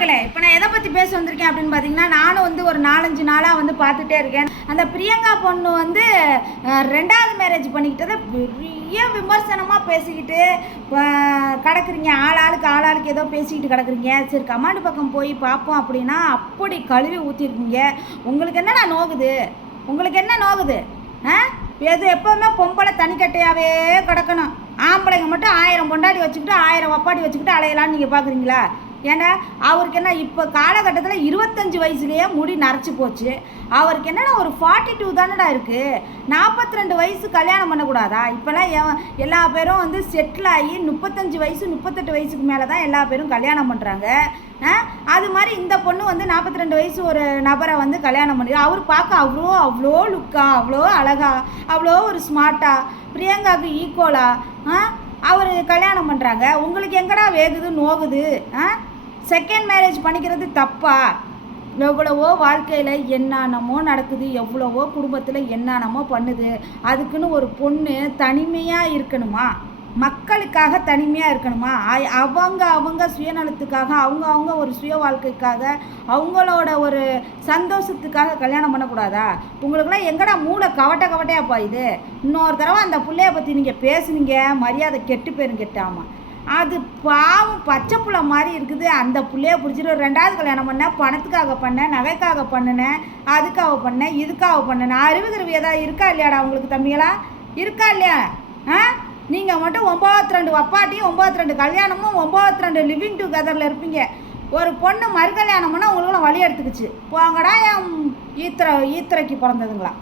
பார்க்கல. இப்போ நான் எதை பற்றி பேச வந்திருக்கேன் அப்படின்னு பார்த்தீங்கன்னா நானும் வந்து ஒரு நாலஞ்சு நாளாக வந்து பார்த்துட்டே இருக்கேன். அந்த பிரியங்கா பொண்ணு வந்து ரெண்டாவது மேரேஜ் பண்ணிக்கிட்டதை பெரிய விமர்சனமாக பேசிக்கிட்டு கிடக்குறீங்க. ஆள் ஆளுக்கு ஆள் ஆளுக்கு ஏதோ பேசிக்கிட்டு கிடக்குறீங்க. சரி கமாண்டு பக்கம் போய் பார்ப்போம் அப்படின்னா அப்படி கழுவி ஊற்றிருக்கீங்க உங்களுக்கு என்னடா நோகுது? உங்களுக்கு என்ன நோகுது? ஆ? எது எப்போவுமே பொம்பளை தனிக்கட்டையாகவே கிடக்கணும். ஆம்பளைங்க மட்டும் ஆயிரம் கொண்டாடி வச்சுக்கிட்டு ஆயிரம் வப்பாடி வச்சுக்கிட்டு அலையலான்னு நீங்கள் பார்க்குறீங்களா ஏன்னா அவருக்கு என்ன இப்போ காலகட்டத்தில் இருபத்தஞ்சி வயசுலேயே முடி நரைச்சி போச்சு. அவருக்கு என்னடா ஒரு ஃபார்ட்டி டூ தானடா இருக்குது நாற்பத்தி ரெண்டு வயசு கல்யாணம் பண்ணக்கூடாதா? இப்போல்லாம் எல்லா பேரும் வந்து செட்டில் ஆகி முப்பத்தஞ்சு வயசு முப்பத்தெட்டு வயசுக்கு மேலே தான் எல்லா பேரும் கல்யாணம் பண்ணுறாங்க அது மாதிரி இந்த பொண்ணு வந்து நாற்பத்தி ரெண்டு வயசு ஒரு நபரை வந்து கல்யாணம் பண்ணி அவர் பார்க்க அவ்வளோ அவ்வளோ லுக்காக அவ்வளோ அழகா அவ்வளோ ஒரு ஸ்மார்ட்டாக பிரியங்காவுக்கு ஈக்குவலாக அவர் கல்யாணம் பண்ணுறாங்க உங்களுக்கு எங்கடா வேகுது நோகுது? ஆ? செகண்ட் மேரேஜ் பண்ணிக்கிறது தப்பா? எவ்வளவோ வாழ்க்கையில் என்னென்னமோ நடக்குது எவ்வளவோ குடும்பத்தில் என்னென்னமோ பண்ணுது. அதுக்குன்னு ஒரு பொண்ணு தனிமையாக இருக்கணுமா? மக்களுக்காக தனிமையாக இருக்கணுமா? அவங்க அவங்க சுயநலத்துக்காக அவங்க அவங்க ஒரு சுய வாழ்க்கைக்காக அவங்களோட ஒரு சந்தோஷத்துக்காக கல்யாணம் பண்ணக்கூடாதா? உங்களுக்குலாம் எங்கடா மூளை கவட்ட கவட்டையாப்பா இது இன்னொரு தடவை அந்த பிள்ளைய பற்றி நீங்கள் பேசுனீங்க மரியாதை கெட்டு பேரும் கெட்டாமா அது பாவம் பச்சை புள்ள மாதிரி இருக்குது. அந்த பிள்ளைய பிடிச்சிட்டு ஒரு ரெண்டாவது கல்யாணம் பண்ணேன் பணத்துக்காக பண்ணேன் நகைக்காக பண்ணினேன் அதுக்காக பண்ணேன் இதுக்காக பண்ணேன் அறிவுகிருவி ஏதாவது இருக்கா இல்லையாடா உங்களுக்கு தம்பிகளா? இருக்கா இல்லையா? ஆ? நீங்கள் மட்டும் ஒம்பது ரெண்டு வப்பாட்டியும் ஒம்பது ரெண்டு கல்யாணமும் ஒம்பது ரெண்டு லிவிங் டுகெதரில் இருப்பீங்க. ஒரு பொண்ணு மறு கல்யாணம் பண்ணால் உங்களுக்குலாம் வழி எடுத்துக்கிச்சு. போங்கடா என் ஈத்திர ஈத்திரைக்கு பிறந்ததுங்களா?